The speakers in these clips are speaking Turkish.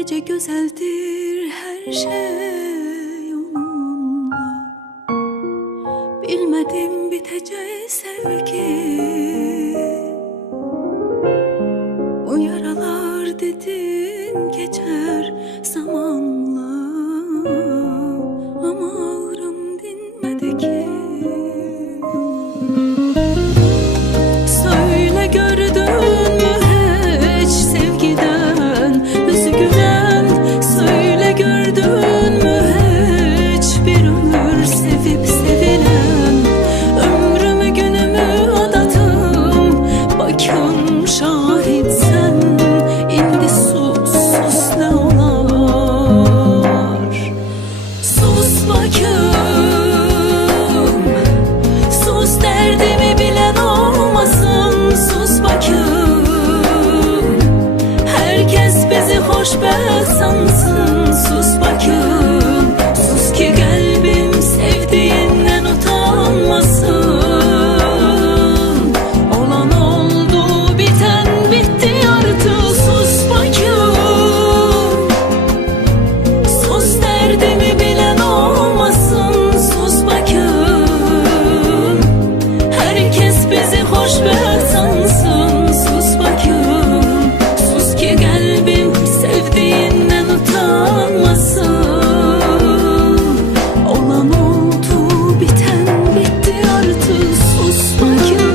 Nece güzeldir her şey onunla. Bilmedim biteceği sevgi. O yaralar dedin geçer zamanla, ama ağrım dinmedi ki. Söyle gördün mü hiç sevgiden yüzü gülen? Söyle gördün mü hiç bir ömür sevip sevilen? Ömrümü günümü adadım, bakın şahit sen. İndi sus sus ne olar? Sus bakım, sus derdimi bilen olmasın. Sus bakım, herkes bizi hoşbeht sansın. Sus bakım, sus ki kalbim sevdiğinden utanmasın. Olan oldu, biten bitti artık. Sus bakım, sus derdimi bilen olmasın. Sus bakım, herkes bizi hoşbeht sansın. Sus bakım, sus ki kalbim sevdiğinden utanmasın. Olan oldu, biten bitti artık. Sus bakım.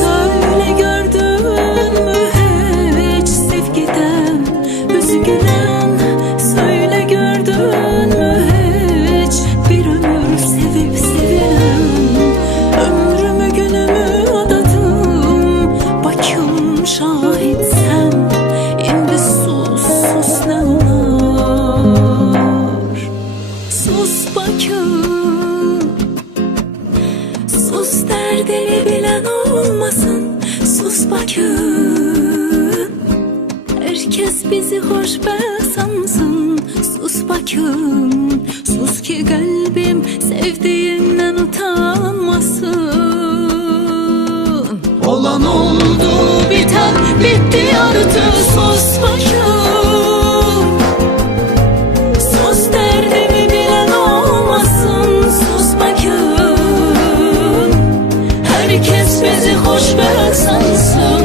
Söyle gördün mü hiç sevgiden yüzü gülen? Söyle gördün mü hiç bir ömür sevip sevilen? Ömrümü günümü adadım, bakım şahit sen. İndi sus sus ne olar? Sus bakım, sus derdini bilen olmasın. Sus bakım, herkes bizi hoşbeht sansın. Sus bakım, sus ki kalbim sevdiğinden utanmasın. Olan oldu, biten bitti artık. Sus bakım, sus derdimi bilen olmasın. Sus bakım, herkes bizi hoşbeht sansın.